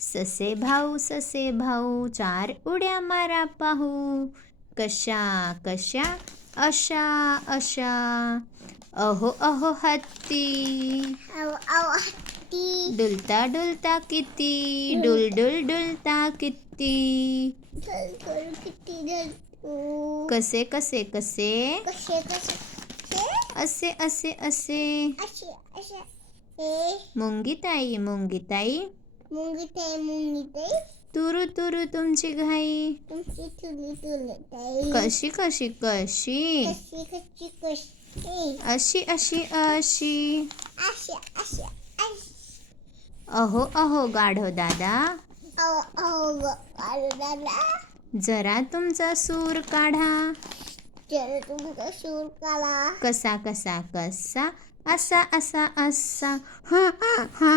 ससे भाऊ चार उड्या मारा पाहू. कशा कशा अशा अशा. अहो अहो हत्ती डुलता डुलता किती. डुल डुल डुलता किती. कसे कसे कसे असे असे असे. मुंगीताई तुरु तुरु तुमची घाई. कशी कशी कशी अशी अशी अशी. अहो अहो गाढव दादा जरा तुमचा सूर काढा. कसा कसा कसा असा असा असा. हा हा हा.